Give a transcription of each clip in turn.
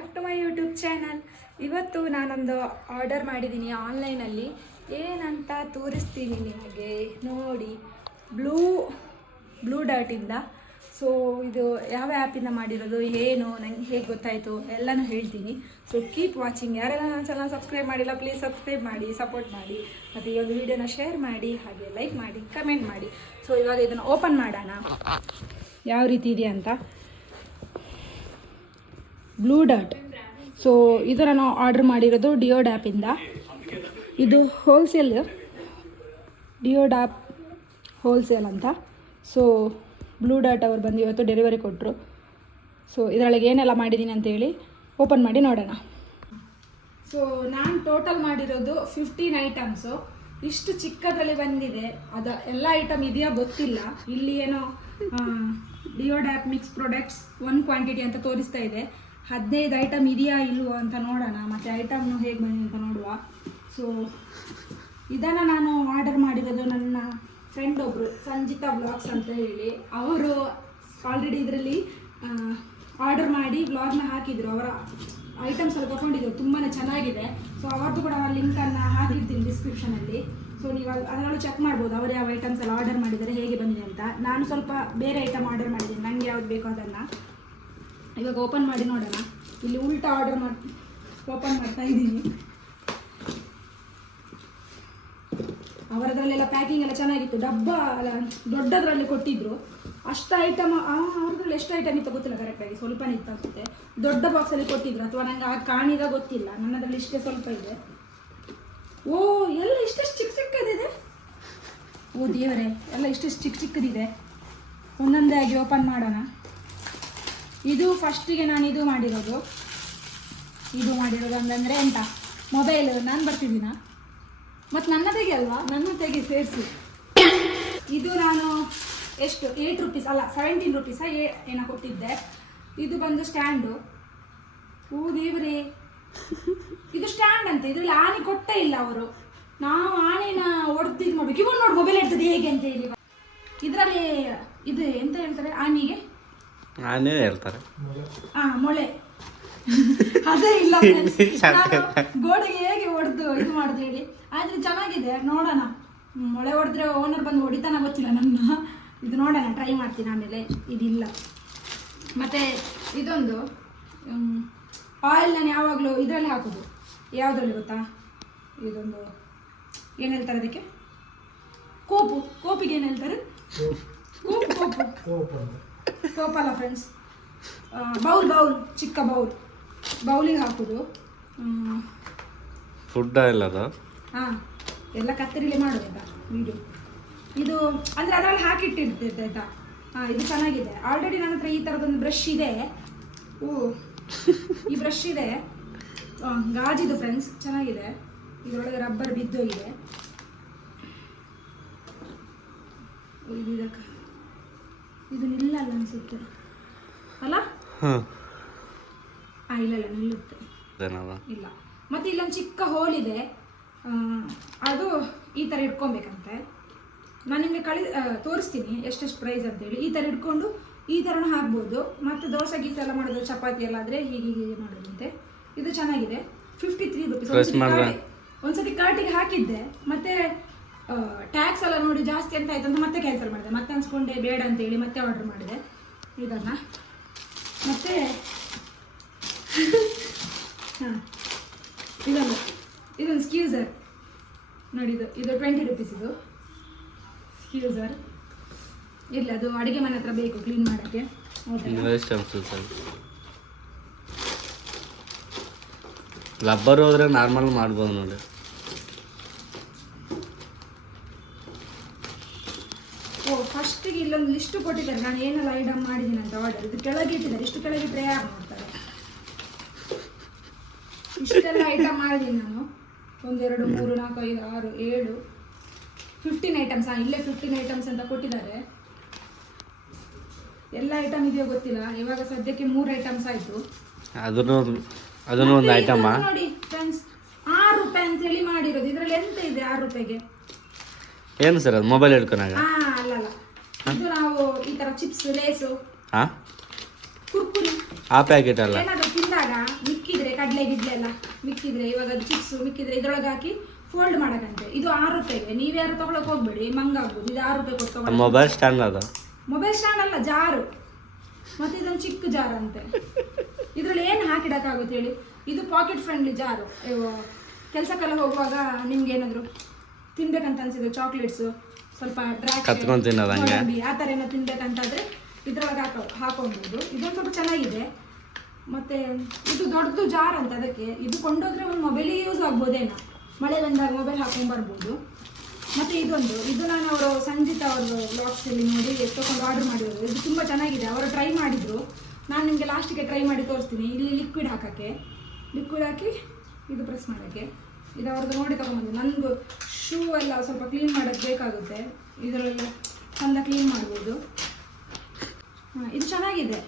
Back to my YouTube channel. ಇವತ್ತು ನಾನೊಂದು order ಮಾಡಿದ್ದೀನಿ ಆನ್ಲೈನಲ್ಲಿ. ಏನಂತ ತೋರಿಸ್ತೀನಿ ನಿಮಗೆ. ನೋಡಿ, ಬ್ಲೂ ಬ್ಲೂ ಡಾಟಿಂದ ಸೊ ಇದು ಯಾವ ಆ್ಯಪಿಂದ ಮಾಡಿರೋದು, ಏನು, ನಂಗೆ ಹೇಗೆ ಗೊತ್ತಾಯಿತು, ಎಲ್ಲನೂ ಹೇಳ್ತೀನಿ. ಸೊ ಕೀಪ್ ವಾಚಿಂಗ್ ಯಾರೆಲ್ಲ ನನ್ನ ಚಾನಲ್ ಸಬ್ಸ್ಕ್ರೈಬ್ ಮಾಡಿಲ್ಲ ಪ್ಲೀಸ್ ಸಬ್ಸ್ಕ್ರೈಬ್ ಮಾಡಿ ಸಪೋರ್ಟ್ ಮಾಡಿ. ಮತ್ತು ಈ ಒಂದು ವಿಡಿಯೋನ ಶೇರ್ ಮಾಡಿ, ಹಾಗೆ ಲೈಕ್ ಮಾಡಿ ಕಮೆಂಟ್ ಮಾಡಿ. ಸೊ ಇವಾಗ ಇದನ್ನು ಓಪನ್ ಮಾಡೋಣ. ಯಾವ ರೀತಿ ಇದೆ ಅಂತ. ಬ್ಲೂ ಡಾಟ್ ಸೊ ಇದು ನಾನು ಆರ್ಡ್ರ್ ಮಾಡಿರೋದು ಡಿಯೋ ಡ್ಯಾಪಿಂದ ಇದು. ಹೋಲ್ಸೇಲ್ ಡಿಯೋ ಡ್ಯಾಪ್ ಹೋಲ್ಸೇಲ್ ಅಂತ. ಸೊ ಬ್ಲೂ ಡಾಟ್ ಅವ್ರು ಬಂದು ಇವತ್ತು ಡೆಲಿವರಿ ಕೊಟ್ಟರು ಸೊ ಇದರೊಳಗೆ ಏನೆಲ್ಲ ಮಾಡಿದ್ದೀನಿ ಅಂತೇಳಿ ಓಪನ್ ಮಾಡಿ ನೋಡೋಣ. ಸೊ ನಾನು ಟೋಟಲ್ ಮಾಡಿರೋದು ಫಿಫ್ಟೀನ್ ಐಟಮ್ಸು ಇಷ್ಟು ಚಿಕ್ಕದ್ರಲ್ಲಿ ಬಂದಿದೆ. ಅದು ಎಲ್ಲ ಐಟಮ್ ಇದೆಯಾ ಗೊತ್ತಿಲ್ಲ. ಇಲ್ಲಿ ಏನೋ DeoDap mix products one quantity ಅಂತ ತೋರಿಸ್ತಾ ಇದೆ. ಹದಿನೈದು ಐಟಮ್ ಇದೆಯಾ ಇಲ್ವೋ ಅಂತ ನೋಡೋಣ. ಮತ್ತು ಐಟಮ್ನು ಹೇಗೆ ಬಂದಿದೆ ಅಂತ ನೋಡುವ. ಸೊ ಇದನ್ನು ನಾನು ಆರ್ಡರ್ ಮಾಡಿರೋದು ನನ್ನ ಫ್ರೆಂಡ್ ಒಬ್ಬರು ಸಂಜಿತಾ ಬ್ಲಾಗ್ಸ್ ಅಂತ ಹೇಳಿ. ಅವರು ಆಲ್ರೆಡಿ ಇದರಲ್ಲಿ ಆರ್ಡರ್ ಮಾಡಿ ಬ್ಲಾಗ್ನ ಹಾಕಿದ್ರು. ಅವರ ಐಟಮ್ಸ್ ಎಲ್ಲ ತೊಗೊಂಡಿದ್ರು. ತುಂಬಾ ಚೆನ್ನಾಗಿದೆ. ಸೊ ಅವ್ರದ್ದು ಕೂಡ ಲಿಂಕನ್ನು ಹಾಕಿರ್ತೀನಿ ಡಿಸ್ಕ್ರಿಪ್ಷನಲ್ಲಿ ಸೊ ನೀವು ಅದು ಅದರಲ್ಲೂ ಚೆಕ್ ಮಾಡ್ಬೋದು ಅವರು ಯಾವ ಐಟಮ್ಸ್ ಎಲ್ಲ ಆರ್ಡರ್ ಮಾಡಿದರೆ, ಹೇಗೆ ಬಂದಿದೆ ಅಂತ. ನಾನು ಸ್ವಲ್ಪ ಬೇರೆ ಐಟಮ್ ಆರ್ಡರ್ ಮಾಡಿದ್ದೀನಿ. ನನಗೆ ಯಾವ್ದು ಬೇಕೋ ಅದನ್ನು. ಇವಾಗ ಓಪನ್ ಮಾಡಿ ನೋಡೋಣ. ಇಲ್ಲಿ ಉಲ್ಟಾ ಆರ್ಡರ್ ಮಾಡಿ ಓಪನ್ ಮಾಡ್ತಾ ಇದ್ದೀನಿ. ಅವರದ್ರಲ್ಲೆಲ್ಲ ಪ್ಯಾಕಿಂಗ್ ಎಲ್ಲ ಚೆನ್ನಾಗಿತ್ತು. ಡಬ್ಬ ಅಲ್ಲ, ದೊಡ್ಡದ್ರಲ್ಲಿ ಕೊಟ್ಟಿದ್ರು. ಅಷ್ಟು ಐಟಮ್ ಅವ್ರದ್ರಲ್ಲಿ ಎಷ್ಟು ಐಟಮ್ ಇತ್ತು ಗೊತ್ತಿಲ್ಲ ಕರೆಕ್ಟಾಗಿ ಸ್ವಲ್ಪ ಇತ್ತು ದೊಡ್ಡ ದೊಡ್ಡ ಬಾಕ್ಸಲ್ಲಿ ಕೊಟ್ಟಿದ್ರು. ಅಥವಾ ನಂಗೆ ಆ ಕಾಣಿದ ಗೊತ್ತಿಲ್ಲ. ನನ್ನದ್ರಲ್ಲಿ ಇಷ್ಟೇ ಸ್ವಲ್ಪ ಇದೆ. ಓ, ಎಲ್ಲ ಇಷ್ಟೆಷ್ಟು ಚಿಕ್ಕ ಚಿಕ್ಕದಿದೆ? ಓ ದೇವರೇ, ಎಲ್ಲ ಇಷ್ಟೆಷ್ಟು ಚಿಕ್ಕ ಚಿಕ್ಕದಿದೆ. ಒಂದೊಂದೇ ಆಗಿ ಓಪನ್ ಮಾಡೋಣ. ಇದು ಫಸ್ಟಿಗೆ ನಾನು ಇದು ಮಾಡಿರೋದು. ಇದು ಮಾಡಿರೋದು ಅಂತಂದರೆ ಎಂತ? ಮೊಬೈಲ್ ನಾನು ಬರ್ತಿದ್ದೀನ? ಮತ್ತು ನನ್ನ ತೆಗೆ ಅಲ್ವಾ? ನನ್ನ ತೆಗೆ ಸೇರಿಸಿ. ಇದು ನಾನು ಎಷ್ಟು? ಏಯ್ಟ್ ರುಪೀಸ್ ಅಲ್ಲ ಸೆವೆಂಟೀನ್ ರುಪೀಸ ಏ ಏನೋ ಕೊಟ್ಟಿದ್ದೆ. ಇದು ಬಂದು ಸ್ಟ್ಯಾಂಡು ಹೂ ದೇವ್ರಿ. ಇದು ಸ್ಟ್ಯಾಂಡ್ ಅಂತ. ಇದರಲ್ಲಿ ಆನೆ ಕೊಟ್ಟೇ ಇಲ್ಲ ಅವರು. ನಾವು ಆನೆನ ಹೊಡೆದಿದ್ದು ಮಾಡ್ಬೇಕು ಇವನು ನೋಡಿ ಮೊಬೈಲ್ ಇರ್ತದೆ ಹೇಗೆ ಅಂತ ಹೇಳಿ. ಇದರಲ್ಲಿ ಇದು ಎಂತ ಹೇಳ್ತಾರೆ? ಆನೆಗೆ ನಾನೇ ಹೇಳ್ತಾರೆ. ಆ ಮೊಳೆ. ಅದೇ ಇಲ್ಲ friends. ನಾನು ಗೋಡೆಗೆ ಹೇಗೆ ಹೊಡೆದು ಇದು ಮಾಡುದು ಹೇಳಿ. ಆದ್ರೆ ಚೆನ್ನಾಗಿದೆ ನೋಡೋಣ. ಮೊಳೆ ಹೊಡೆದ್ರೆ ಓನರ್ ಬಂದು ಹೊಡಿತಾನ ಗೊತ್ತಿಲ್ಲ ನನ್ನ. ಇದು ನೋಡೋಣ ಟ್ರೈ ಮಾಡ್ತೀನಿ ಆಮೇಲೆ. ಇದಿಲ್ಲ. ಮತ್ತೆ ಇದೊಂದು ಆಯಿಲ್ ನಾನು ಯಾವಾಗಲೂ ಇದರಲ್ಲಿ ಹಾಕೋದು. ಯಾವುದ್ರಲ್ಲಿ ಗೊತ್ತಾ? ಇದೊಂದು ಏನು ಹೇಳ್ತಾರೆ ಅದಕ್ಕೆ? ಕೋಪು. ಕೋಪಿಗೆ ಏನು ಹೇಳ್ತಾರೆ? ಕೋಪು. ಕೋಪು ಕೋಪಲ್ಲ ಫ್ರೆಂಡ್ಸ್ ಬೌಲ್ ಬೌಲ್ ಚಿಕ್ಕ ಬೌಲ್ ಬೌಲಿಗೆ ಹಾಕೋದು. ಫುಡ್ ಇಲ್ಲ ಅದು? ಹಾಂ ಎಲ್ಲ ಕತ್ತರಿಲಿ ಮಾಡೋದು ವಿಡಿಯೋ ಇದು ಅಂದರೆ ಅದರಲ್ಲಿ ಹಾಕಿಟ್ಟಿರ್ತೈತೆ ಆಯ್ತಾ? ಹಾಂ ಇದು ಚೆನ್ನಾಗಿದೆ. ಆಲ್ರೆಡಿ ನನ್ನ ಹತ್ರ ಈ ಥರದೊಂದು ಬ್ರಷ್ ಇದೆ. ಓ ಈ ಬ್ರಷ್ ಇದೆ. ಗಾಜಿದು ಫ್ರೆಂಡ್ಸ್ ಚೆನ್ನಾಗಿದೆ. ಇದರೊಳಗೆ ರಬ್ಬರ್ ಬಿದ್ದೋಗಿದೆ. ಇದಕ್ಕೆ ಇದು ನಿಲ್ಲಲ್ಲ ಅನ್ಸುತ್ತೆ. ಅಲ್ಲ? ಹಾಂ ಆ ಇಲ್ಲ ಇಲ್ಲ ನಿಲ್ಲುತ್ತೆ. ಇಲ್ಲ. ಮತ್ತೆ ಇಲ್ಲೊಂದು ಚಿಕ್ಕ ಹೋಲ್ ಇದೆ. ಅದು ಈ ಥರ ಇಟ್ಕೊಬೇಕಂತೆ. ನಾನು ನಿಮಗೆ ಕಳಿ ತೋರಿಸ್ತೀನಿ ಎಷ್ಟೆಷ್ಟು ಪ್ರೈಸ್ ಅಂತೇಳಿ ಈ ಥರ ಇಟ್ಕೊಂಡು ಈ ಥರನೂ ಹಾಕ್ಬೋದು. ಮತ್ತು ದೋಸೆ ಗೀಸೆ ಎಲ್ಲ ಮಾಡೋದು ಚಪಾತಿ ಎಲ್ಲ ಆದರೆ ಹೀಗೆ ಹೀಗೆ ಮಾಡೋದಂತೆ. ಇದು ಚೆನ್ನಾಗಿದೆ. Fifty three rupees? ಒಂದ್ಸತಿ ಕಾರ್ಟಿಗೆ ಹಾಕಿದ್ದೆ. ಮತ್ತೆ ಟ್ಯಾಕ್ಸ್ ಎಲ್ಲ ನೋಡಿ ಜಾಸ್ತಿ ಅಂತ ಆಯ್ತು ಅಂತ ಮತ್ತೆ ಕ್ಯಾನ್ಸಲ್ ಮಾಡಿದೆ. ಮತ್ತೆ ಅನ್ಸ್ಕೊಂಡೆ ಬೇಡ ಅಂತೇಳಿ ಮತ್ತೆ ಆರ್ಡರ್ ಮಾಡಿದೆ. ಇದನ್ನು. ಮತ್ತೆ ಹಾಂ, ಇದೊಂದು ಇದೊಂದು ಸ್ಕ್ಯೂಸರ್ ನೋಡಿ ಇದು ಇದು ಟ್ವೆಂಟಿ ರುಪೀಸ್ ಇದು. ಸ್ಕ್ಯೂಸರ್ ಇರಲಿ, ಅದು ಅಡುಗೆ ಮನೆ ಹತ್ರ ಬೇಕು ಕ್ಲೀನ್ ಮಾಡೋಕ್ಕೆ. ರಬ್ಬರ್ ಹೋದ್ರೆ ನಾರ್ಮಲ್ ಮಾಡ್ಬೋದು ನೋಡಿ ಓ ಫಸ್ಟಿಗೆ ಇಲ್ಲೊಂದು ಲಿಸ್ಟ್ ಕೊಟ್ಟಿದ್ದಾರೆ. ನಾನು ಏನೆಲ್ಲ ಐಟಮ್ ಮಾಡಿದ್ದೀನಿ ಅಂತ ಆರ್ಡರ್ ಇದು ಕೆಳಗೆ ಇಟ್ಟಿದ್ದಾರೆ. ಇಷ್ಟು ಕೆಳಗೆ ಇಟ್ಟರೆ ಯಾರು ಮಾಡ್ತಾರೆ? ಇಷ್ಟೆಲ್ಲ ಐಟಮ್ ಮಾಡಿದ್ದೀನಿ ನಾನು. ಒಂದೆರಡು ಮೂರು ನಾಲ್ಕು ಐದು ಆರು ಏಳು ಫಿಫ್ಟೀನ್ ಐಟಮ್ಸ್ ಹಾಂ ಇಲ್ಲೇ ಫಿಫ್ಟೀನ್ ಐಟಮ್ಸ್ ಅಂತ ಕೊಟ್ಟಿದ್ದಾರೆ. ಎಲ್ಲ ಐಟಮ್ ಇದೆಯೋ ಗೊತ್ತಿಲ್ಲ. ಇವಾಗ ಸದ್ಯಕ್ಕೆ ಮೂರು ಐಟಮ್ಸ್ ಆಯಿತು. ಅದನ್ನು ಅದನ್ನು ಒಂದು ಐಟಮ್ ನೋಡಿ ಫ್ರೆಂಡ್ಸ್ ಆರು ರೂಪಾಯಿ ಅಂತ ಹೇಳಿ ಮಾಡಿರೋದು. ಇದರಲ್ಲಿ ಎಂತ ಇದೆ ಆರು ರೂಪಾಯಿಗೆ? ಏನು ಸರ್ ಅದು? ಮೊಬೈಲ್ ಹಿಡ್ಕೊನಾಗ ಹಾ ಅಲ್ಲಲ್ಲ ಇದು ನಾವು ಈ ತರ ಚಿಪ್ಸ್ ಲೇಸು ಹಾ? ಕುರ್ಕುರಿ. ಆ ಪ್ಯಾಕೆಟ್ ಅಲ್ಲ? ಏನಾದ್ರು ತಿಂದಾಗ ಮಿಕ್ಕಿದ್ರೆ ಕಡಲೆ ಗಿಡ್ಲೆ ಎಲ್ಲ ಮಿಕ್ಕಿದ್ರೆ ಇವಾಗ ಚಿಪ್ಸ್ ಮಿಕ್ಕಿದ್ರೆ ಇದ್ರೊಳಗೆ ಹಾಕಿ ಫೋಲ್ಡ್ ಮಾಡಕಂತೆ ಇದು ಆರು ರೂಪಾಯಿಗೆ ನೀವ್ಯಾರು ತಗೊಳಕ್ ಹೋಗ್ಬೇಡಿ ಮಂಗಾಗ್ಬೋದು ಇದು ಆರು ರೂಪಾಯಿ ಕೊಟ್ಟು ಮೊಬೈಲ್ ಸ್ಟ್ಯಾಂಡ್ ಅದ? ಮೊಬೈಲ್ ಸ್ಟ್ಯಾಂಡ್ ಅಲ್ಲ ಜಾರು. ಮತ್ತೆ ಇದೊಂದು ಚಿಕ್ಕ ಜಾರ್ ಅಂತೆ. ಇದ್ರಲ್ಲಿ ಏನು ಹಾಕಿಡಕ್ಕಾಗುತ್ತೆ ಹೇಳಿ? ಇದು ಪಾಕೆಟ್ ಫ್ರೆಂಡ್ಲಿ ಜಾರು. ಕೆಲಸಕ್ಕೆಲ್ಲ ಹೋಗುವಾಗ ನಿಮ್ಗೆ ಏನಾದ್ರು ತಿನ್ಬೇಕಂತ ಅನ್ಸಿದ್ರೆ ಚಾಕ್ಲೇಟ್ಸ್ ಸ್ವಲ್ಪ ಕತ್ಕೊಂಡು ತಿನ್ನೋದು ಹಂಗೆ? ಆ ಥರ ಏನೋ ತಿನ್ಬೇಕಂತಾದ್ರೆ ಇದ್ರೊಳಗೆ ಹಾಕೋ ಹಾಕೊಬೋದು. ಇದೊಂದು ಸ್ವಲ್ಪ ಚೆನ್ನಾಗಿದೆ. ಮತ್ತೆ ಇದು ದೊಡ್ಡದು ಜಾರ್ ಅಂತ ಅದಕ್ಕೆ. ಇದು ಕೊಂಡೋದ್ರೆ ಒಂದು ಮೊಬೈಲಿಗೆ ಯೂಸ್ ಆಗ್ಬೋದೇನೋ. ಮಳೆ ಬಂದಾಗ ಮೊಬೈಲ್ ಹಾಕೊಂಡು ಬರ್ಬೋದು. ಮತ್ತೆ ಇದೊಂದು. ಇದು ನಾನು ಅವರು ಸಂಜಿತ್ ಅವರು ಬ್ಲಾಗ್ಸಲ್ಲಿ ನೋಡಿ ತಗೊಂಡು ಆರ್ಡರ್ ಮಾಡಿರೋದು. ಇದು ತುಂಬ ಚೆನ್ನಾಗಿದೆ. ಅವರು ಟ್ರೈ ಮಾಡಿದ್ರು. ನಾನು ನಿಮಗೆ ಲಾಸ್ಟಿಗೆ ಟ್ರೈ ಮಾಡಿ ತೋರಿಸ್ತೀನಿ. ಇಲ್ಲಿ ಲಿಕ್ವಿಡ್ ಹಾಕೋಕ್ಕೆ. ಲಿಕ್ವಿಡ್ ಹಾಕಿ ಇದು ಪ್ರೆಸ್ ಮಾಡೋಕ್ಕೆ. ಇದು ಅವ್ರದ್ದು ನೋಡಿ ತಗೊಂಬಂದು. ನನಗೂ ಶೂ ಎಲ್ಲ ಸ್ವಲ್ಪ ಕ್ಲೀನ್ ಮಾಡೋಕ್ಕೆ ಬೇಕಾಗುತ್ತೆ. ಇದರಲ್ಲೆಲ್ಲ ಚಂದ ಕ್ಲೀನ್ ಮಾಡ್ಬೋದು. ಇದು ಚೆನ್ನಾಗಿದೆ.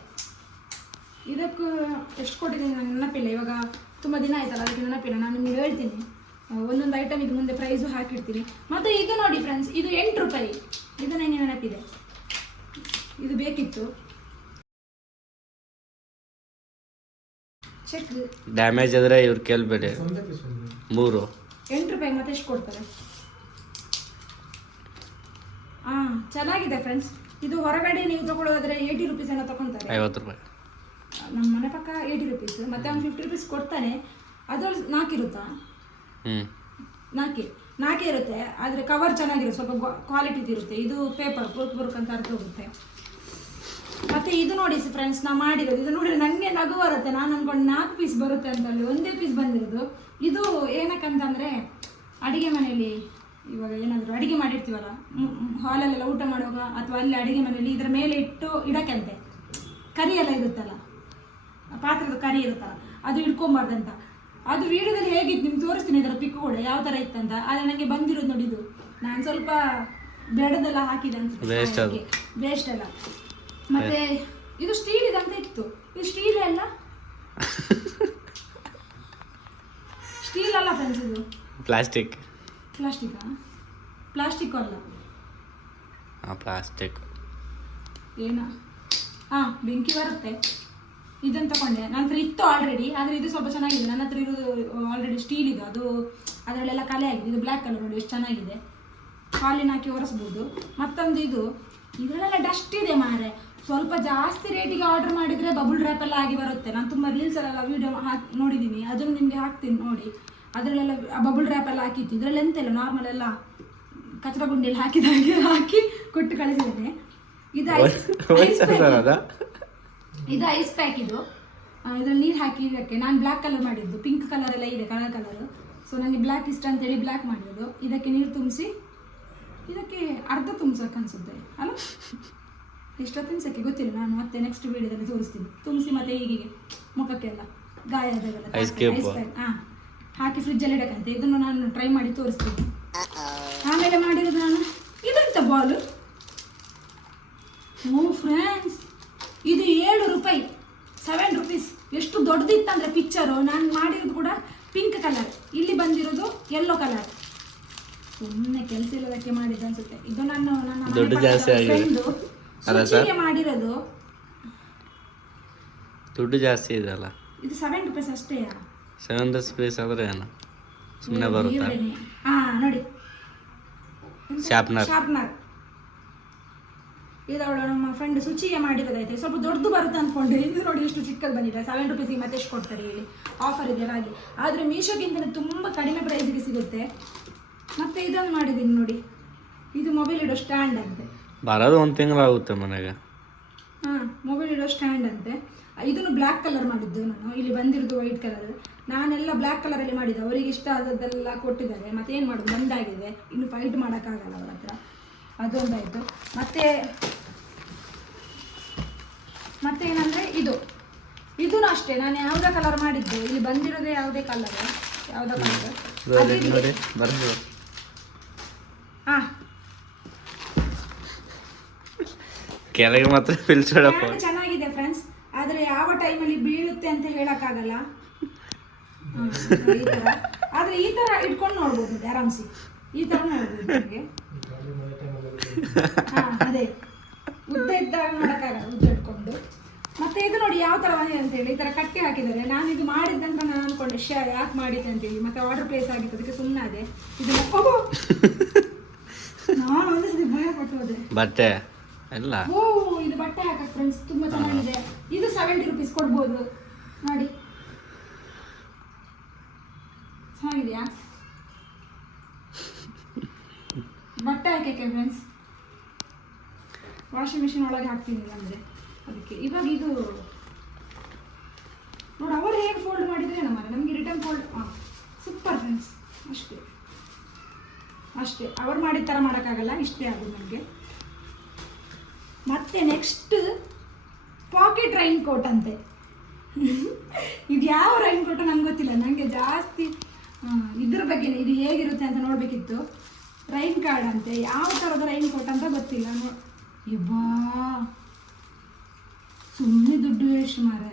ಇದಕ್ಕೂ ಎಷ್ಟು ಕೊಟ್ಟಿದ್ದೀನಿ ನನಗೆ ನೆನಪಿಲ್ಲ. ಇವಾಗ ತುಂಬ ದಿನ ಆಯ್ತಲ್ಲ ಅದಕ್ಕೆ ನೆನಪಿಲ್ಲ. ನಾನು ನಿಮ್ಗೆ ಹೇಳ್ತೀನಿ. ಒಂದೊಂದು ಐಟಮ್ ಇದು ಮುಂದೆ ಪ್ರೈಸು ಹಾಕಿರ್ತೀನಿ ಮತ್ತು ಇದು ನೋಡಿ ಫ್ರೆಂಡ್ಸ್ ಇದು ಎಂಟು ರೂಪಾಯಿ. ಇದು ನನಗೆ ನೆನಪಿದೆ. ಇದು ಬೇಕಿತ್ತು. ಚೆಕ್ ಡ್ಯಾಮೇಜ್ ಆದ್ರೆ ಇವ್ರು ಕೇಳ್ಬೇಡಿ. ಮೂರು. ಎಂಟು ರೂಪಾಯಿ ಮತ್ತೆ ಎಷ್ಟು ಕೊಡ್ತಾರೆ ಹಾಂ ಚೆನ್ನಾಗಿದೆ ಫ್ರೆಂಡ್ಸ್ ಇದು ಹೊರಗಡೆ ನೀವು ತಗೊಳ್ಳೋದಾದ್ರೆ ಏಯ್ಟಿ ರುಪೀಸ್ ಏನೋ ತಗೊತಾರೆ. ಐವತ್ತು ರೂಪಾಯಿ. ನಮ್ಮ ಮನೆ ಪಕ್ಕ ಏಯ್ಟಿ ರುಪೀಸ್ ಮತ್ತೆ ಅವ್ನು ಫಿಫ್ಟಿ ರುಪೀಸ್ ಕೊಡ್ತಾನೆ. ಅದ್ರಲ್ಲಿ ನಾಲ್ಕಿರುತ್ತಾ ಹ್ಞೂ ನಾಲ್ಕೆ. ನಾಲ್ಕೇ ಇರುತ್ತೆ ಆದರೆ ಕವರ್ ಚೆನ್ನಾಗಿರುತ್ತೆ ಸ್ವಲ್ಪ ಕ್ವಾಲಿಟಿ ಇರುತ್ತೆ. ಇದು ಪೇಪರ್ ಕೂತ್ ಬುರ್ಕ್ ಅಂತ ಅರ್ಥ ಹೋಗುತ್ತೆ. ಮತ್ತೆ ಇದು ನೋಡಿ ಫ್ರೆಂಡ್ಸ್ ನಾ ಮಾಡಿರೋದು. ಇದು ನೋಡಿ ನನಗೆ ನಗು ಬರುತ್ತೆ. ನಾನು ಅನ್ಕೊಂಡು ನಾಲ್ಕು ಪೀಸ್ ಬರುತ್ತೆ ಅಂತ ಅಲ್ಲಿ ಒಂದೇ ಪೀಸ್ ಬಂದಿರೋದು. ಇದು ಏನಕ್ಕಂತಂದರೆ ಅಡುಗೆ ಮನೆಯಲ್ಲಿ ಇವಾಗ ಏನಾದರೂ ಅಡಿಗೆ ಮಾಡಿರ್ತೀವಲ್ಲ ಹಾಲಲ್ಲೆಲ್ಲ ಊಟ ಮಾಡುವಾಗ ಅಥವಾ ಅಲ್ಲಿ ಅಡಿಗೆ ಮನೆಯಲ್ಲಿ ಇದರ ಮೇಲೆ ಇಟ್ಟು ಇಡಕ್ಕಂತೆ. ಕರಿ ಎಲ್ಲ ಇರುತ್ತಲ್ಲ ಪಾತ್ರದ ಕರಿ ಇರುತ್ತಲ್ಲ ಅದು ಇಟ್ಕೊಂಬಾರ್ದಂತ ಅದು ವಿಡಿಯೋದಲ್ಲಿ ಹೇಗಿತ್ತು ನಿಮ್ಗೆ ತೋರಿಸ್ತೀನಿ ಇದರ ಪಿಕ್ ಕೂಡ ಯಾವ ಥರ ಇತ್ತಂತ ಆದರೆ ನನಗೆ ಬಂದಿರೋದು ನೋಡಿ ಇದು. ನಾನು ಸ್ವಲ್ಪ ಬೆಡದೆಲ್ಲ ಹಾಕಿದೆ. ಅನ್ಸುತ್ತೆ. ವೇಸ್ಟ್ ಎಲ್ಲ. ಮತ್ತೆ ಇದು ಸ್ಟೀಲ್ ಇದಂತ ಇತ್ತು. ಇದು ಸ್ಟೀಲ್ ಅಲ್ಲ? ಸ್ಟೀಲ್ ಅಲ್ಲ ಫ್ರೆಂಡ್ಸ್ ಇದು. ಪ್ಲಾಸ್ಟಿಕ್ ಪ್ಲಾಸ್ಟಿಕಾ? ಪ್ಲಾಸ್ಟಿಕ್ ಅಲ್ಲ. ಹಾಂ ಪ್ಲಾಸ್ಟಿಕ್. ಏನ? ಹಾಂ ಬೆಂಕಿ ಬರುತ್ತೆ. ಇದನ್ನು ತಗೊಂಡೆ. ನನ್ನ ಹತ್ರ ಇತ್ತು ಆಲ್ರೆಡಿ ಆದರೆ ಇದು ಸ್ವಲ್ಪ ಚೆನ್ನಾಗಿದೆ. ನನ್ನ ಹತ್ರ ಇರೋದು ಆಲ್ರೆಡಿ ಸ್ಟೀಲ್ ಇದು. ಅದು ಅದರಲ್ಲೆಲ್ಲ ಕಲೆ ಆಗಿದೆ. ಇದು ಬ್ಲ್ಯಾಕ್ ಕಲರ್ ನೋಡಿ ಎಷ್ಟು ಚೆನ್ನಾಗಿದೆ. ಕಾಲಿನ ಹಾಕಿ ಒರೆಸ್ಬೋದು. ಮತ್ತೊಂದು ಇದು ಇದರಲ್ಲೆಲ್ಲ ಡಸ್ಟ್ ಇದೆ ಮಾರೆ ಸ್ವಲ್ಪ ಜಾಸ್ತಿ ರೇಟಿಗೆ ಆರ್ಡರ್ ಮಾಡಿದರೆ ಬಬಲ್ ಡ್ರಾಪ್ ಎಲ್ಲ ಆಗಿ ಬರುತ್ತೆ. ನಾನು ತುಂಬ ರೀಲ್ಸಲ್ಲೆಲ್ಲ ವೀಡಿಯೋ ಹಾಕಿ ನೋಡಿದ್ದೀನಿ ಅದನ್ನು ನಿಮಗೆ ಹಾಕ್ತೀನಿ ನೋಡಿ. ಅದರಲ್ಲೆಲ್ಲ ಬಬಲ್ ರ್ಯಾಪ್ ಎಲ್ಲ ಹಾಕಿತ್ತು. ಇದರಲ್ಲಿ ಎಂತೆಲ್ಲ ನಾರ್ಮಲ್ ಎಲ್ಲ ಕಚರ ಗುಂಡಿಯಲ್ಲಿ ಹಾಕಿದ ಹಾಗೆ ಹಾಕಿ ಕೊಟ್ಟು ಕಳಿಸಿದ್ದೇನೆ. ಇದು ಐಸ್ ಐಸ್ ಪ್ಯಾಕ್ ಇದು. ಐಸ್ ಪ್ಯಾಕ್ ಇದು ಇದರಲ್ಲಿ ನೀರು ಹಾಕಿ ಇದಕ್ಕೆ. ನಾನು ಬ್ಲ್ಯಾಕ್ ಕಲರ್ ಮಾಡಿದ್ದು. ಪಿಂಕ್ ಕಲರ್ ಎಲ್ಲ ಇದೆ ಕಲರ್ ಕಲರ್ ಸೊ ನನಗೆ ಬ್ಲ್ಯಾಕ್ ಇಷ್ಟ ಅಂತೇಳಿ ಬ್ಲ್ಯಾಕ್ ಮಾಡಿದ್ದು. ಇದಕ್ಕೆ ನೀರು ತುಂಬಿಸಿ ಇದಕ್ಕೆ ಅರ್ಧ ತುಂಬಿಸೋಕೆ ಅನ್ಸುತ್ತೆ. ಅಲ್ಲ ಎಷ್ಟೊತ್ತು ತಿನ್ಸಕ್ಕೆ ಗೊತ್ತಿಲ್ಲ ನಾನು. ಮತ್ತೆ ನೆಕ್ಸ್ಟ್ ವೀಡಿಯೋದಲ್ಲಿ ತೋರಿಸ್ತೀನಿ. ತುಂಬಿಸಿ ಮತ್ತೆ ಹೀಗೆ ಮುಖಕ್ಕೆಲ್ಲ ಗಾಯ ಆದಾಗೆಲ್ಲ ಐಸ್ ಪ್ಯಾಕ್ ಹಾಂ ಹಾಕಿ ಫ್ರಿಜ್ಜಲ್ಲಿ ಇಡಕ್ಕಂತೆ. ಇದನ್ನು ನಾನು ಟ್ರೈ ಮಾಡಿ ತೋರಿಸ್ತೀನಿ. ಆಮೇಲೆ ಮಾಡಿರೋದು ನಾನು ಇದೆಂತ ಬಾಲು ಓ ಫ್ರೆಂಡ್ಸ್ ಇದು ಏಳು ರೂಪಾಯಿ. ಸೆವೆನ್ ರುಪೀಸ್ ಎಷ್ಟು ದೊಡ್ಡದಿತ್ತಂದ್ರೆ ಪಿಕ್ಚರು ನಾನು ಮಾಡಿರೋದು ಕೂಡ ಪಿಂಕ್ ಕಲರ್ ಇಲ್ಲಿ ಬಂದಿರೋದು ಯೆಲ್ಲೋ ಕಲರ್ ಸುಮ್ಮನೆ ಕೆಲಸ ಇಲ್ಲದಕ್ಕೆ ಮಾಡಿದ್ದು ಅನ್ಸುತ್ತೆ. ಇದು ನಾನು ನನ್ನ ಮನೆ ದುಡ್ಡು ಜಾಸ್ತಿ ಆಗಿದೆ. ಮಾಡಿರೋದು. ದುಡ್ಡು ಜಾಸ್ತಿ ಇದೆಯಲ್ಲ ಇದು ಸೆವೆನ್ ರುಪೀಸ್ ಅಷ್ಟೇ. ಸೆವೆನ್ ರುಪೀಸ್ ಆದ್ರೆ ಏನು ಸುಮ್ಮನೆ ಬರುತ್ತಾ? ಹಾ ನೋಡಿ. ಶಾರ್ಪ್ನರ್ ಶಾರ್ಪ್ನರ್ ಇದು ಅವಳು ನಮ್ಮ ಫ್ರೆಂಡ್ ಸುಚಿಗೆ ಮಾಡಿರೋದೈತೆ ಸ್ವಲ್ಪ ದೊಡ್ಡದು ಬರುತ್ತೆ ಅಂದ್ಕೊಂಡೆ ಇದು ನೋಡಿ ಎಷ್ಟು ಚಿಕ್ಕದು ಬಂದಿದೆ. ಸೆವೆನ್ ರುಪೀಸಿಗೆ ಮತ್ತೆ ಎಷ್ಟು ಕೊಡ್ತಾರೆ ಹೇಳಿ. ಆಫರ್ ಇದೆ ಹಾಗೆ. ಆದರೆ ಮೀಶೋಗಿಂತ ತುಂಬ ಕಡಿಮೆ ಪ್ರೈಸಿಗೆ ಸಿಗುತ್ತೆ. ಮತ್ತೆ ಇದನ್ನು ಮಾಡಿದ್ದೀನಿ ನೋಡಿ. ಇದು ಮೊಬೈಲ್ ಇಡೋ ಸ್ಟ್ಯಾಂಡ್ ಅಂತೆ. ಬರೋದು ಒಂದು ತಿಂಗಳಾಗುತ್ತೆ ಮನೆಗೆ. ಹಾಂ ಮೊಬೈಲ್ ಇಡೋ ಸ್ಟ್ಯಾಂಡ್ ಅಂತೆ. ಇದನ್ನು ಬ್ಲ್ಯಾಕ್ ಕಲರ್ ಮಾಡಿದ್ದು ನಾನು. ಇಲ್ಲಿ ಬಂದಿರೋದು ವೈಟ್ ಕಲರ್ ನಾನೆಲ್ಲ ಬ್ಲ್ಯಾಕ್ ಕಲರಲ್ಲಿ ಮಾಡಿದ್ದೆ. ಅವರಿಗೆ ಇಷ್ಟ ಆದದ್ದೆಲ್ಲ ಕೊಟ್ಟಿದ್ದಾರೆ. ಮತ್ತೆ ಏನು ಮಾಡೋದು? ಬಂದಾಗಿದೆ ಇನ್ನು ಫೈಟ್ ಮಾಡೋಕ್ಕಾಗಲ್ಲ ಅವ್ರ ಹತ್ರ. ಅದೊಂದಾಯಿತು. ಮತ್ತೆ ಮತ್ತೆ ಏನಂದರೆ ಇದು. ಇದೂ ಅಷ್ಟೇ. ನಾನು ಯಾವುದೇ ಕಲರ್ ಮಾಡಿದ್ದೆ. ಇಲ್ಲಿ ಬಂದಿರೋದೇ ಯಾವುದೇ ಕಲರ್ ಯಾವುದೋ ಕಲರ್ ಹಾಂ. ಕೆಳಗೆ ಮಾತ್ರ ಚೆನ್ನಾಗಿದೆ ಫ್ರೆಂಡ್ಸ್ ಆದರೆ ಯಾವ ಟೈಮಲ್ಲಿ ಬೀಳುತ್ತೆ ಅಂತ ಹೇಳಕ್ಕಾಗಲ್ಲ. ಆದ್ರೆ ಈ ತರ ಇಟ್ಕೊಂಡು ನೋಡ್ಬೋದು ಆರಾಮ್ಸಿ. ಈ ತರ ನೋಡ್ಬೋದು ನಿಮಗೆ. ಅದೇ. ಉದ್ದ ಇದ್ದಾಗ ನೋಡಕ್ಕಾಗಲ್ಲ ಉದ್ದ ಇಟ್ಕೊಂಡು. ಮತ್ತೆ ಇದು ನೋಡಿ ಯಾವ ತರ ಬಂದಿದೆ ಅಂತ ಹೇಳಿ ಈ ತರ ಕಟ್ಟಿ ಹಾಕಿದ್ದಾರೆ. ನಾನು ಇದು ಮಾಡಿದ್ದಂತ ನಾನು ಅನ್ಕೊಂಡೆ ಶ್ಯಾ ಯಾಕೆ ಮಾಡಿದ್ದೆ? ಅಂತೇಳಿ ಮತ್ತೆ ಆರ್ಡರ್ ಪ್ಲೇಸ್ ಆಗಿತ್ತು ಅದಕ್ಕೆ ಸುಮ್ಮನೆ ಅದೇ ಇದು! ನಾನು ಒಂದು ಸತಿ ಭಯ ಪಟ್ಟು ಹೋದೆ ಬಟ್ಟೆ? ಇಲ್ಲ ಓ ಇದು ಬಟ್ಟೆ ಹಾಕಕ್ ಫ್ರೆಂಡ್ಸ್ ತುಂಬಾ ಚೆನ್ನಾಗಿದೆ. ಇದು ಸೆವೆಂಟಿ ರುಪೀಸ್ ಕೊಡ್ಬೋದು. ನೋಡಿ. ಚೆನ್ನಾಗಿದೆಯಾ ಬಟ್ಟೆ ಹಾಕಕ್ಕೆ ಫ್ರೆಂಡ್ಸ್ ವಾಷಿಂಗ್ ಮಿಷಿನ್ ಒಳಗೆ ಹಾಕ್ತೀನಿ ಅಂದರೆ ಅದಕ್ಕೆ. ಇವಾಗ ಇದು ನೋಡಿ, ಅವರು ಹೇಗೆ ಫೋಲ್ಡ್ ಮಾಡಿದ್ರೆ ನಮ್ಮ ನಮಗೆ ರಿಟರ್ನ್ ಫೋಲ್ಡ್ ಹಾಂ ಸೂಪರ್ ಫ್ರೆಂಡ್ಸ್ ಅಷ್ಟೇ. ಅಷ್ಟೇ. ಅವ್ರು ಮಾಡಿದ ಥರ ಮಾಡೋಕ್ಕಾಗಲ್ಲ, ಇಷ್ಟೇ ಆಗೋದು ನನಗೆ ಮತ್ತೆ ನೆಕ್ಸ್ಟ್ ಪಾಕೆಟ್ ರೈನ್ ಕೋಟ್ ಅಂತೆ. ಇದು ಯಾವ ರೈನ್ ಕೋಟ್ ನಂಗೆ ಗೊತ್ತಿಲ್ಲ ನನಗೆ ಜಾಸ್ತಿ ಇದ್ರ ಬಗ್ಗೆ ಇದು ಹೇಗಿರುತ್ತೆ ಅಂತ ನೋಡಬೇಕಿತ್ತು. ರೈನ್ ಕಾರ್ಡ್ ಅಂತೆ ಯಾವ ಥರದ ರೈನ್ ಕೋಟ್ ಅಂತ ಗೊತ್ತಿಲ್ಲ. ಇಬ್ಬಾ ಸುಮ್ಮನೆ ದುಡ್ಡು ವೇಸ್ಟ್ ಮಾರೆ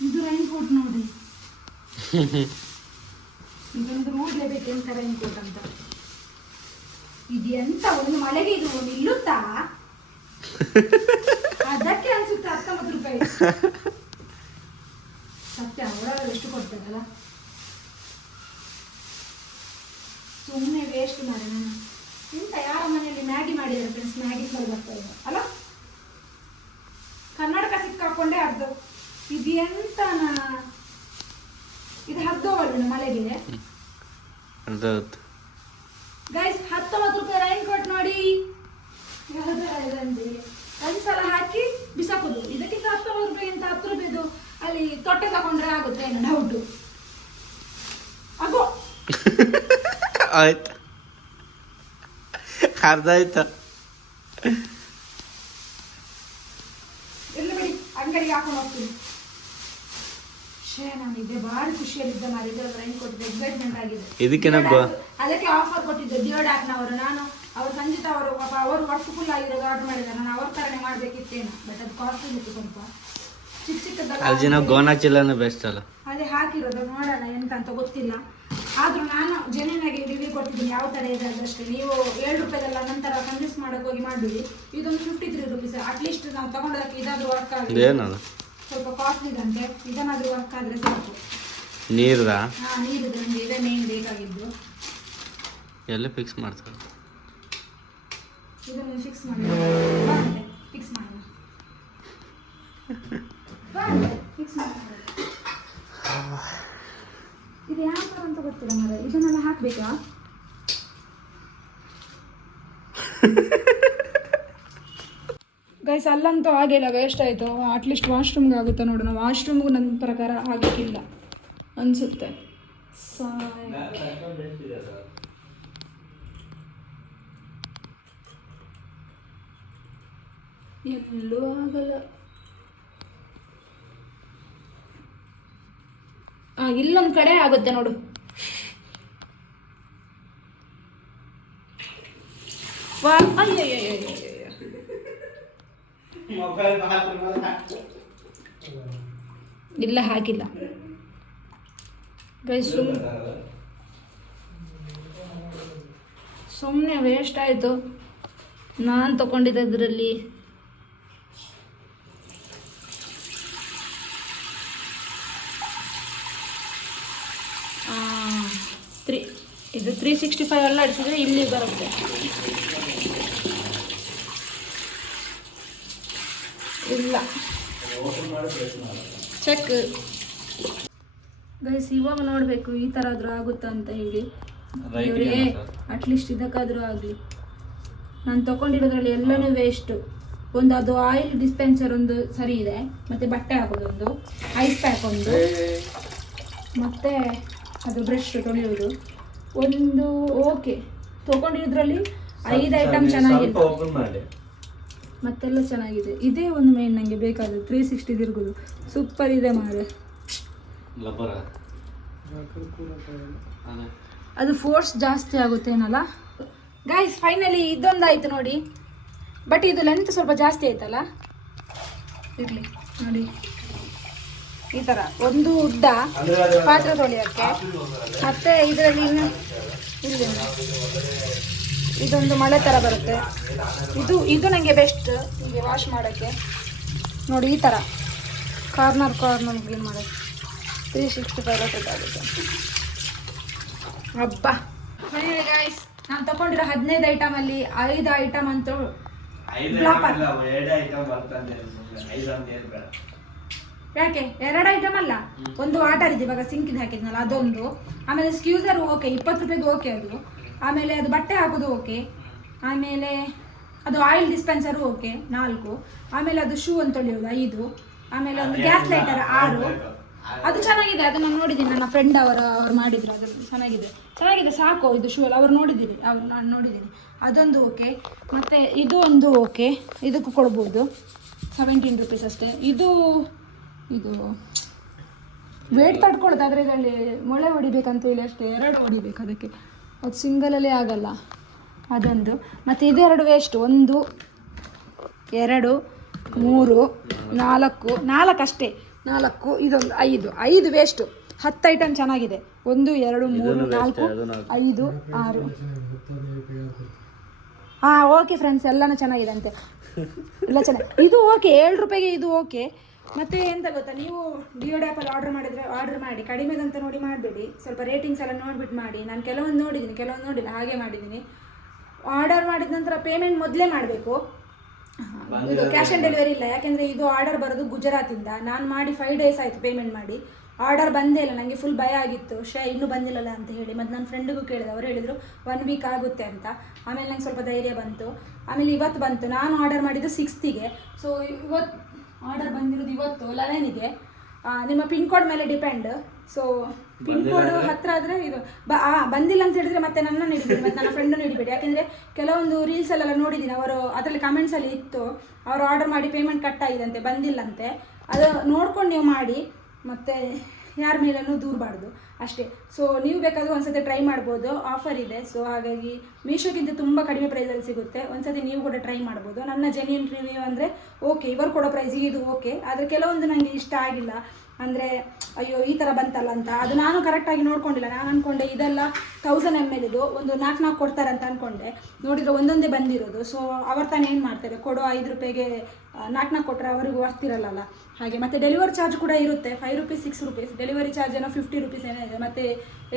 ಇದು ರೈನ್ ಕೋಟ್ ನೋಡಿ. ಇದೊಂದು ನೋಡ್ಲೇಬೇಕು ಎಂತ ರೈನ್ ಕೋಟ್ ಅಂತ. ಇದೆಂತ ಎಂತ ಒಂದು ಮಳೆಗೆ ಇದು ನಿಲ್ಲುತ್ತಾ? ಅದಕ್ಕೆ ಅನ್ಸುತ್ತೆ ಹತ್ತೊಂಬತ್ತು ರೂಪಾಯಿ. ಸತ್ಯ ಅವರಲ್ಲಿ ಎಷ್ಟು ಕೊಡ್ತಾರಲ್ಲ? ಸುಮ್ಮನೆ ವೇಸ್ಟ್ ಮಾಡಿ ನಾನು. ಇಂಥ ಯಾರ ಮನೆಯಲ್ಲಿ ಮ್ಯಾಗಿ ಮಾಡಿದ್ದಾರೆ ಫ್ರೆಂಡ್ಸ್ ಮ್ಯಾಗಿ ಸ್ಮೆಲ್ ಬರ್ತಾ ಇದೆ ಅಲ್ಲ? ಕನ್ನಡಕ ಸಿಕ್ಕಾಕೊಂಡೆ ಅರ್ಧ ಇದು ಎಂತ ಇದು ಹರ್ದೋವಲ್ಲ ಮಳೆಗೆ ಗೈಸ್ ಹತ್ತೊಂಬತ್ತು ರೂಪಾಯಿ ರೈನ್ ಕೋಟ್ ನೋಡಿ. ಒಂದ್ಸಲ ಹಾಕಿ ಬಿಸಾಕೋದು. ಇದಕ್ಕಿಂತ ಹತ್ತೊಂಬತ್ತು ರೂಪಾಯಿ ಅಂತ ಹತ್ತು ರೂಪಾಯಿದು ಅಲ್ಲಿ ತೊಟ್ಟೆ ತಗೊಂಡ್ರೆ ಆಗುತ್ತೆ ಏನೋ ಡೌಟು ಆಗೋ ಆಯ್ತು. ಅರ್ಧ ಆಯ್ತು ಅಂಗಡಿಗೆ ಹಾಕೊಂಡು ಹೋಗ್ತೀನಿ. ಶೇ ನಾನು ಇದೆ ಭಾರಿ ಖುಷಿಯಲ್ಲಿದ್ದೆ ರೈನ್ ಎಕ್ಸೈಟ್ಮೆಂಟ್ ಆಗಿದೆ. ಇದಕ್ಕೆ ಅದಕ್ಕೆ ಆಫರ್ ಕೊಟ್ಟಿದ್ದೆ ದಿಯೋಡಾಕ್ನವರು ನಾನು ಅವ್ರು ಸಂಜಿತ ಅವರು ಪಾಪ ಅವರು ವರ್ಷ ಫುಲ್ ಆಗಿರೋದು ಆರ್ಡರ್ ಮಾಡಿದ್ದಾರೆ. ನಾನು ಅವ್ರ ಥರನೇ ಮಾಡ್ಬೇಕಿತ್ತೇನು ಬಟ್ ಅದು ಕಾಸ್ಟ್ ಇತ್ತು ಸ್ವಲ್ಪ. ಚಿಕ್ಕ ಗೋನಾ ಚಿಲ್ಲನೇ ಬೆಸ್ಟ್ ಅಲ್ಲ? ಅದೇ ಹಾಕಿರೋದು ನೋಡೋಣ ಎಂತ ಅಂತ ಗೊತ್ತಿಲ್ಲ. ಆದ್ರೂ ನಾನು ಜೆನ್ಯೂನ್ ರಿವ್ಯೂ ಕೊಟ್ಟಿದ್ದೀನಿ. ಯಾವ ಥರ ಇದೆ ಅದಷ್ಟೇ ನೀವು ಏಳು ರೂಪಾಯಿದೆಲ್ಲ ನಂತರ ಕನ್ವಿನ್ಸ್ ಮಾಡೋಕೆ ಹೋಗಿ ಮಾಡಿಬಿಡಿ. ಇದೊಂದು ಫಿಫ್ಟಿ ತ್ರೀ ರುಪೀಸ್ ಅಟ್ಲೀಸ್ಟ್ ನಾವು ತಗೊಂಡೋದಕ್ಕೆ ಇದಾದರೂ ವರ್ಕ್ ಆಗಿದೆ ಸ್ವಲ್ಪ ಕಾಸ್ಟ್ಲಿ ಇದಂತೆ ಇದನ್ನಾದರೂ ವರ್ಕ್ ಆದರೆ ಸಾಕು. ನೀರ್ದ? ಹಾಂ ನೀರಿದೆ ನಮಗೆ ಇದೇ ಮೇನ್ ಬೇಕಾಗಿದ್ದು. ಎಲ್ಲ ಫಿಕ್ಸ್ ಮಾಡ್ತಾರೆ? ಇದನ್ನು ಫಿಕ್ಸ್ ಮಾಡಿ. ಫಿಕ್ಸ್ ಮಾಡಿ. ಫಿಕ್ಸ್ ಇದು ಯಾವ ಥರ ಅಂತ ಗೊತ್ತಿಲ್ಲ ಮರ ಇದನ್ನೆಲ್ಲ ಹಾಕಬೇಕಾ? ಗೈಸ್ ಅಲ್ಲಂತೂ ಆಗಿಲ್ಲ ವೇಸ್ಟ್ ಆಯಿತು. ಅಟ್ಲೀಸ್ಟ್ ವಾಶ್ರೂಮ್ಗೆ ಆಗುತ್ತೆ ನೋಡೋಣ ವಾಶ್ರೂಮ್ಗೂ ನನ್ನ ಪ್ರಕಾರ ಆಗಕ್ಕಿಲ್ಲ ಅನಿಸುತ್ತೆ. ಎಲ್ಲೂ ಆಗಲ್ಲ. ಇಲ್ಲೊಂದು ಕಡೆ ಆಗುತ್ತೆ ನೋಡು. ಇಲ್ಲ ಆಗಿಲ್ಲ ಗೈ ಸುಮ್ ಸುಮ್ಮನೆ ವೇಸ್ಟ್ ಆಯಿತು. ನಾನು ತಗೊಂಡಿದ್ದರಲ್ಲಿ ತ್ರೀ ಇದು ತ್ರೀ ಸಿಕ್ಸ್ಟಿ ಫೈವ್ ಎಲ್ಲ ಅಡಿಸಿದ್ರೆ ಇಲ್ಲಿ ಬರುತ್ತೆ. ಇಲ್ಲ. ಚೆಕ್ ಗೈಸ್ ಇವಾಗ ನೋಡಬೇಕು ಈ ಥರ ಆದರೂ ಆಗುತ್ತಾ ಅಂತ ಹೇಳಿ. ಇವರೇ ಅಟ್ಲೀಸ್ಟ್ ಇದಕ್ಕಾದರೂ ಆಗಲಿ. ನಾನು ತಗೊಂಡಿರೋದ್ರಲ್ಲಿ ಎಲ್ಲನೂ ವೇಸ್ಟು ಒಂದು ಅದು ಆಯಿಲ್ ಡಿಸ್ಪೆನ್ಸರ್ ಒಂದು ಸರಿ ಇದೆ. ಮತ್ತು ಬಟ್ಟೆ ಹಾಕೋದೊಂದು ಐಸ್ ಪ್ಯಾಕ್ ಒಂದು. ಮತ್ತು ಅದು ಬ್ರಷ್ ತೊಳೆಯೋದು ಒಂದು ಓಕೆ ತೊಗೊಂಡಿರೋದ್ರಲ್ಲಿ ಐದು ಐಟಮ್ ಚೆನ್ನಾಗಿದೆ. ಮಾಡಿ. ಮತ್ತೆಲ್ಲ ಚೆನ್ನಾಗಿದೆ. ಇದೇ ಒಂದು ಮೇನ್ ನನಗೆ ಬೇಕಾದ ತ್ರೀ ಸಿಕ್ಸ್ಟಿ ತಿರುಗೋದು. ಸೂಪರ್ ಇದೆ ಮಾರೆ. ಅದು. ಫೋರ್ಸ್ ಜಾಸ್ತಿ ಆಗುತ್ತೇನಲ್ಲ ಗೈಸ್ ಫೈನಲಿ ಇದೊಂದಾಯ್ತು ನೋಡಿ. ಬಟ್ ಇದು ಲೆಂತ್ ಸ್ವಲ್ಪ ಜಾಸ್ತಿ ಆಯ್ತಲ್ಲ? ಇರಲಿ ನೋಡಿ. ಈ ಥರ ಒಂದು ಉದ್ದ ಪಾತ್ರೆ ತೊಳೆಯೋಕ್ಕೆ. ಮತ್ತೆ ಇದರಲ್ಲಿ ಇನ್ನು ಇಲ್ಲಿ ಇದೊಂದು ಮಳೆ ಥರ ಬರುತ್ತೆ. ಇದು ಇದು ನನಗೆ ಬೆಸ್ಟ್ ಹೀಗೆ ವಾಶ್ ಮಾಡೋಕ್ಕೆ. ನೋಡಿ ಈ ಥರ ಕಾರ್ನರ್ ಕಾರ್ನರ್ ಕ್ಲೀನ್ ಮಾಡೋಕ್ಕೆ. ತ್ರೀ ಸಿಕ್ಸ್ಟಿ ಫೈವ್ ಆಗುತ್ತೆ. ಹಬ್ಬ. ಗಾಯ್ಸ್ ನಾನು ತಗೊಂಡಿರೋ ಹದಿನೈದು ಐಟಮಲ್ಲಿ ಐದು ಐಟಮ್ ಅಂತೂ. ಯಾಕೆ? ಎರಡು ಐಟಮ್ ಅಲ್ಲ? ಒಂದು ವಾಟರ್ ಇದೆ ಇವಾಗ ಸಿಂಕಿದ್ ಹಾಕಿದ್ನಲ್ಲ ಅದೊಂದು. ಆಮೇಲೆ ಸ್ಕ್ಯೂಸರ್ ಓಕೆ ಇಪ್ಪತ್ತು ರೂಪಾಯಿಗೆ ಓಕೆ ಅದು. ಆಮೇಲೆ ಅದು ಬಟ್ಟೆ ಹಾಕೋದು ಓಕೆ ಆಮೇಲೆ ಅದು ಆಯಿಲ್ ಡಿಸ್ಪೆನ್ಸರು ಓಕೆ ನಾಲ್ಕು. ಆಮೇಲೆ ಅದು ಶೂ ಅಂತ ತೊಳೆಯೋದು ಐದು. ಆಮೇಲೆ ಒಂದು ಗ್ಯಾಸ್ ಲೈಟರ್ ಆರು. ಅದು. ಚೆನ್ನಾಗಿದೆ ಅದು ನಾನು ನೋಡಿದ್ದೀನಿ ನನ್ನ ಫ್ರೆಂಡ್ ಅವರ ಅವ್ರು ಮಾಡಿದ್ರು ಅದು ಚೆನ್ನಾಗಿದೆ. ಚೆನ್ನಾಗಿದೆ ಸಾಕು ಇದು ಶೂ ಎಲ್ಲ. ಅವ್ರು ನೋಡಿದ್ದೀನಿ ಅವ್ರು ನಾನು ನೋಡಿದ್ದೀನಿ ಅದೊಂದು ಓಕೆ ಮತ್ತು ಇದು ಒಂದು ಓಕೆ ಇದಕ್ಕೂ ಕೊಡ್ಬೋದು. ಸೆವೆಂಟೀನ್ ರುಪೀಸ್ ಅಷ್ಟೇ. ಇದು ಇದು ವೇಟ್ ತಡ್ಕೊಳ್ಳೋದು ಆದರೆ ಇದರಲ್ಲಿ ಮೊಳೆ ಹೊಡಿಬೇಕಂತ ಹೇಳಿ ಅಷ್ಟೇ ಎರಡು ಹೊಡಿಬೇಕು ಅದಕ್ಕೆ. ಅದು ಸಿಂಗಲಲ್ಲೇ ಆಗಲ್ಲ. ಅದೊಂದು. ಮತ್ತು ಇದೆರಡು ವೇಸ್ಟ್ ಒಂದು ಎರಡು ಮೂರು ನಾಲ್ಕು ನಾಲ್ಕು ಅಷ್ಟೇ. ನಾಲ್ಕು ಇದೊಂದು ಐದು. ಐದು ವೇಸ್ಟು ಹತ್ತು ಐಟಮ್ ಚೆನ್ನಾಗಿದೆ. ಒಂದು ಎರಡು ಮೂರು ನಾಲ್ಕು ಐದು ಆರು. ಹಾಂ ಓಕೆ ಫ್ರೆಂಡ್ಸ್ ಎಲ್ಲನೂ ಚೆನ್ನಾಗಿದೆ ಅಂತೆ ಎಲ್ಲ ಚೆನ್ನಾಗಿ. ಇದು ಓಕೆ ಏಳು ರೂಪಾಯಿಗೆ ಇದು ಓಕೆ ಮತ್ತೆ ಎಂತ ಗೊತ್ತಾ ನೀವು ಡಿಯೋ ಆ್ಯಪಲ್ಲಿ ಆರ್ಡರ್ ಮಾಡಿದರೆ ಆರ್ಡರ್ ಮಾಡಿ ಕಡಿಮೆದಂತ ನೋಡಿ ಮಾಡಬೇಡಿ. ಸ್ವಲ್ಪ ರೇಟಿಂಗ್ಸ್ ಎಲ್ಲ ನೋಡ್ಬಿಟ್ಟು ಮಾಡಿ. ನಾನು ಕೆಲವೊಂದು ನೋಡಿದ್ದೀನಿ ಕೆಲವೊಂದು ನೋಡಿಲ್ಲ ಹಾಗೆ ಮಾಡಿದ್ದೀನಿ ಆರ್ಡರ್ ಮಾಡಿದ ನಂತರ ಪೇಮೆಂಟ್ ಮೊದಲೇ ಮಾಡಬೇಕು. ಇದು ಕ್ಯಾಶ್ ಆನ್ ಡೆಲಿವರಿ ಇಲ್ಲ ಯಾಕೆಂದರೆ ಇದು ಆರ್ಡರ್ ಬರೋದು ಗುಜರಾತಿಂದ. ನಾನು ಮಾಡಿ ಫೈವ್ ಡೇಸ್ ಆಯಿತು ಪೇಮೆಂಟ್ ಮಾಡಿ. ಆರ್ಡರ್ ಬಂದೇ ಇಲ್ಲ ನನಗೆ ಫುಲ್ ಭಯ ಆಗಿತ್ತು. ಶೇ ಇನ್ನೂ ಬಂದಿಲ್ಲಲ್ಲ ಅಂತ ಹೇಳಿ. ಮತ್ತು ನನ್ನ ಫ್ರೆಂಡಿಗೂ ಕೇಳಿದೆ ಅವರು ಹೇಳಿದರು ಒನ್ ವೀಕ್ ಆಗುತ್ತೆ ಅಂತ. ಆಮೇಲೆ ನಂಗೆ ಸ್ವಲ್ಪ ಧೈರ್ಯ ಬಂತು. ಆಮೇಲೆ ಇವತ್ತು ಬಂತು. ನಾನು ಆರ್ಡರ್ ಮಾಡಿದ್ದು ಸಿಕ್ಸ್ತಿಗೆ ಸೊ ಇವತ್ತು ಆರ್ಡರ್ ಬಂದಿರೋದು ಇವತ್ತು ಲೆವೆನಿಗೆ ನಿಮ್ಮ ಪಿನ್ ಕೋಡ್ ಮೇಲೆ ಡಿಪೆಂಡ್ ಸೊ ಪಿನ್ ಕೋಡ್ ಹತ್ರ ಆದರೆ ಇದು ಬ ಆ, ಬಂದಿಲ್ಲ ಅಂತ ಹೇಳಿದ್ರೆ ಮತ್ತೆ ನನ್ನ ಹಿಡಿಬೇಡಿ ಮತ್ತೆ ನನ್ನ ಫ್ರೆಂಡನ್ನು ಹಿಡಿಬೇಡಿ ಯಾಕೆಂದರೆ ಕೆಲವೊಂದು ರೀಲ್ಸಲ್ಲೆಲ್ಲ ನೋಡಿದ್ದೀನಿ ಅವರು ಅದರಲ್ಲಿ ಕಮೆಂಟ್ಸಲ್ಲಿ ಇತ್ತು ಅವರು ಆರ್ಡರ್ ಮಾಡಿ ಪೇಮೆಂಟ್ ಕಟ್ ಅಂತೆ ಬಂದಿಲ್ಲಂತೆ. ಅದು ನೋಡ್ಕೊಂಡು ನೀವು ಮಾಡಿ ಮತ್ತು ಯಾರ ಮೇಲೂ ದೂರಬಾರ್ದು. ಅಷ್ಟೇ. ಸೊ ನೀವು ಬೇಕಾದರೂ ಒಂದ್ಸತಿ ಟ್ರೈ ಮಾಡ್ಬೋದು. ಆಫರ್ ಇದೆ. ಸೊ ಹಾಗಾಗಿ ಮೀಶೋಗಿಂತ ತುಂಬ ಕಡಿಮೆ ಪ್ರೈಸಲ್ಲಿ ಸಿಗುತ್ತೆ. ಒಂದ್ಸತಿ ನೀವು ಕೂಡ ಟ್ರೈ ಮಾಡ್ಬೋದು. ನನ್ನ ಜೆನ್ಯೂನ್ ರಿವ್ಯೂ ಅಂದರೆ ಓಕೆ ಇವರು ಕೊಡೋ ಪ್ರೈಸಿಗೆ ಇದು ಓಕೆ ಆದರೆ ಕೆಲವೊಂದು ನನಗೆ ಇಷ್ಟ ಆಗಿಲ್ಲ. ಅಂದರೆ, ಅಯ್ಯೋ, ಈ ಥರ ಬಂತಲ್ಲ ಅಂತ. ಅದು ನಾನು ಕರೆಕ್ಟಾಗಿ ನೋಡ್ಕೊಂಡಿಲ್ಲ. ನಾನು ಅಂದ್ಕೊಂಡೆ ಇದೆಲ್ಲ ತೌಸಂಡ್ ಎಂ ಎಲ್ ಇದು ಒಂದು ನಾಲ್ಕು ನಾಲ್ಕು ಕೊಡ್ತಾರೆ ಅಂತ ಅಂದ್ಕೊಂಡೆ ನೋಡಿದರೆ ಒಂದೊಂದೇ ಬಂದಿರೋದು. ಸೊ ಅವ್ರ ತಾನೇ ಏನು ಮಾಡ್ತಾರೆ? ಕೊಡೋ ಐದು ರೂಪಾಯಿಗೆ ನಾಲ್ಕು ನಾಲ್ಕು ಕೊಟ್ಟರೆ ಅವರಿಗೂ ವರ್ತಿರಲ್ಲ ಹಾಗೆ, ಮತ್ತು ಡೆಲಿವರಿ ಚಾರ್ಜ್ ಕೂಡ ಇರುತ್ತೆ. Five rupees six rupees delivery charge ಏನೋ ಫಿಫ್ಟಿ ರುಪೀಸ್ ಏನೋ ಇದೆ. ಮತ್ತು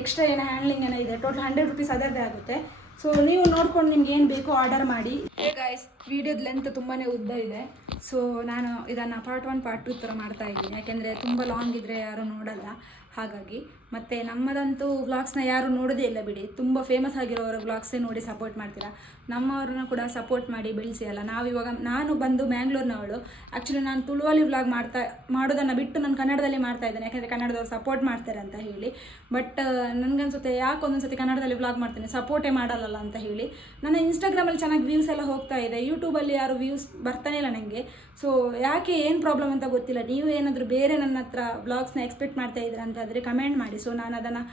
ಎಕ್ಸ್ಟ್ರಾ ಏನೋ ಹ್ಯಾಂಡ್ಲಿಂಗ್ ಏನೋ ಇದೆ. ಟೋಟಲ್ ಹಂಡ್ರೆಡ್ ರುಪೀಸ್ ಅದರದೇ ಆಗುತ್ತೆ. ಸೊ ನೀವು ನೋಡ್ಕೊಂಡು ನಿಮ್ಗೆ ಏನು ಬೇಕೋ ಆರ್ಡರ್ ಮಾಡಿ. ಗಾಯ್ಸ್ ವಿಡಿಯೋದ ಲೆಂತ್ ತುಂಬಾ ಉದ್ದ ಇದೆ. ಸೊ ನಾನು ಇದನ್ನು ಪಾರ್ಟ್ ಒನ್ ಪಾರ್ಟ್ ಟು ಥರ ಮಾಡ್ತಾ ಇದ್ದೀನಿ. ಯಾಕೆಂದರೆ ತುಂಬ ಲಾಂಗ್ ಇದ್ದರೆ ಯಾರೂ ನೋಡಲ್ಲ. ಹಾಗಾಗಿ ಮತ್ತು ನಮ್ಮದಂತೂ ವ್ಲಾಗ್ಸ್ನ ಯಾರೂ ನೋಡೋದೇ ಇಲ್ಲ ಬಿಡಿ. ತುಂಬ ಫೇಮಸ್ ಆಗಿರೋರ ವ್ಲಾಗ್ಸೇ ನೋಡಿ ಸಪೋರ್ಟ್ ಮಾಡ್ತೀರಾ? ನಮ್ಮವ್ರನ್ನ ಕೂಡ ಸಪೋರ್ಟ್ ಮಾಡಿ ಬೆಳೆಸಿ ಅಲ್ಲ. ನಾವಿವಾಗ, ನಾನು ಬಂದು ಮ್ಯಾಂಗ್ಳೂರ್ನವಳು ಆ್ಯಕ್ಚುಲಿ ನಾನು ತುಳುವಲ್ಲಿ ವ್ಲಾಗ್ ಮಾಡ್ತಾ, ಮಾಡೋದನ್ನು ಬಿಟ್ಟು ನಾನು ಕನ್ನಡದಲ್ಲಿ ಮಾಡ್ತಾ ಇದ್ದೇನೆ. ಯಾಕೆಂದರೆ ಕನ್ನಡದವ್ರು ಸಪೋರ್ಟ್ ಮಾಡ್ತಾರೆ ಅಂತ ಹೇಳಿ. ಬಟ್ ನನಗನ್ಸುತ್ತೆ ಯಾಕೆ ಒಂದೊಂದು ಸತಿ ಕನ್ನಡದಲ್ಲಿ ವ್ಲಾಗ್ ಮಾಡ್ತೇನೆ. ಸಪೋರ್ಟೇ ಮಾಡಲ್ಲ ಅಂತ ಹೇಳಿ. ನನ್ನ ಇನ್ಸ್ಟಾಗ್ರಾಮಲ್ಲಿ ಚೆನ್ನಾಗಿ ವ್ಯೂಸ್ ಎಲ್ಲ ಹೋಗ್ತಾ ಇದೆ. ಯೂಟ್ಯೂಬಲ್ಲಿ ಯಾರು ವ್ಯೂಸ್ ಬರ್ತಾನೆ ಇಲ್ಲ ನನಗೆ ಸೊ ಯಾಕೆ ಏನು ಪ್ರಾಬ್ಲಮ್ ಅಂತ ಗೊತ್ತಿಲ್ಲ. ನೀವು ಏನಾದರೂ ಬೇರೆ ನನ್ನ ಹತ್ರ ವ್ಲಾಗ್ಸ್ನ ಎಕ್ಸ್ಪೆಕ್ಟ್ ಮಾಡ್ತಾ ಅಂತ ಅಂತಾದರೆ ಕಮೆಂಟ್ ಮಾಡಿ. ಸೊ ನಾನು ಅದನ್ನು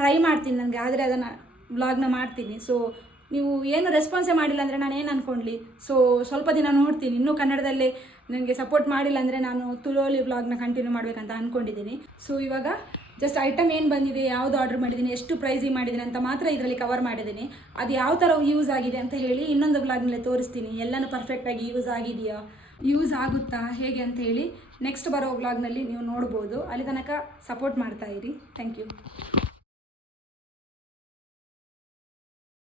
ಟ್ರೈ ಮಾಡ್ತೀನಿ ನನಗೆ ಆದರೆ ಅದನ್ನು ವ್ಲಾಗ್ನ ಮಾಡ್ತೀನಿ. ಸೊ ನೀವು ಏನು ರೆಸ್ಪಾನ್ಸೇ ಮಾಡಿಲ್ಲ ಅಂದರೆ ನಾನು ಏನು ಅಂದ್ಕೊಂಡ್ಲಿ ಸೊ ಸ್ವಲ್ಪ ದಿನ ನೋಡ್ತೀನಿ. ಇನ್ನೂ ಕನ್ನಡದಲ್ಲೇ ನನಗೆ ಸಪೋರ್ಟ್ ಮಾಡಿಲ್ಲ ಅಂದರೆ ನಾನು ತುಳೋಲಿ ವ್ಲಾಗ್ನ ಕಂಟಿನ್ಯೂ ಮಾಡಬೇಕಂತ ಅಂದ್ಕೊಂಡಿದ್ದೀನಿ ಸೊ ಇವಾಗ ಜಸ್ಟ್ ಐಟಮ್ ಏನು ಬಂದಿದೆ, ಯಾವುದು ಆರ್ಡರ್ ಮಾಡಿದ್ದೀನಿ, ಎಷ್ಟು ಪ್ರೈಸಿಗೆ ಮಾಡಿದ್ದೀನಿ ಅಂತ ಮಾತ್ರ ಇದರಲ್ಲಿ ಕವರ್ ಮಾಡಿದ್ದೀನಿ. ಅದು ಯಾವ ಥರ ಯೂಸ್ ಆಗಿದೆ ಅಂತ ಹೇಳಿ ಇನ್ನೊಂದು ವ್ಲಾಗ್ನಲ್ಲಿ ತೋರಿಸ್ತೀನಿ. ಎಲ್ಲನೂ ಪರ್ಫೆಕ್ಟಾಗಿ ಯೂಸ್ ಆಗಿದೆಯಾ? ಯೂಸ್ ಆಗುತ್ತಾ? ಹೇಗೆ ಅಂತ ಹೇಳಿ ನೆಕ್ಸ್ಟ್ ಬರೋ ವ್ಲಾಗ್ನಲ್ಲಿ ನೀವು ನೋಡ್ಬೋದು. ಅಲ್ಲಿ ತನಕ ಸಪೋರ್ಟ್ ಮಾಡ್ತಾ ಥ್ಯಾಂಕ್ ಯು